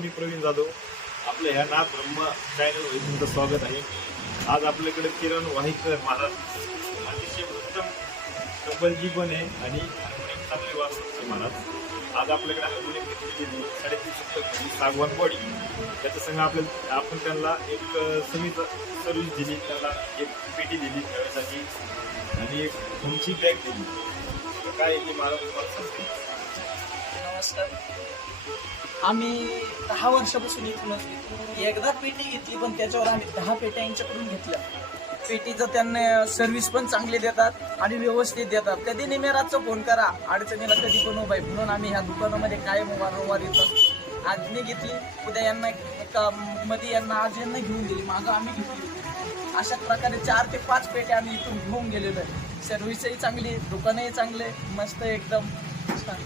मी प्रवीण जाधव, आपल्या ह्या नाथ ब्रह्म चॅनलवर तुमचं स्वागत आहे. आज आपल्याकडे किरण वाहीकर महाराज अतिशय उत्तम तबलजी पण आहे आणि हार्मोनियम चांगले वाजवतात महाराज. आज आपल्याकडे हार्मोनियम घेतलेली 3.5 सागवान बॉडी, त्याच्या संग आपण त्यांना एक समित सर्व्हिस दिली, त्यांना एक पेटी दिली ठेवायसाठी आणि एक उंची बॅग दिली. काय ती महाराज तुम्हाला सांगते. नमस्कार. आम्ही 10 वर्षापासून इथूनच घेतो. एकदा पेटी घेतली, पण त्याच्यावर आम्ही 10 पेट्या यांच्याकडून घेतल्या. पेटीचं त्यांना सर्व्हिस पण चांगली देतात आणि व्यवस्थित देतात. कधी निमेराचा फोन करा, अडचणीला कधी पण उभा आहे, म्हणून आम्ही ह्या दुकानामध्ये कायम वारंवार येत असतो. आज मी घेतली, उद्या यांना मध्ये यांना आज यांना घेऊन दिली, मागं आम्ही घेतली. अशा प्रकारे 4 ते 5 पेट्या आम्ही इथून घेऊन गेलेलो आहे. सर्व्हिसही चांगली, दुकानही चांगले, मस्त एकदम छान.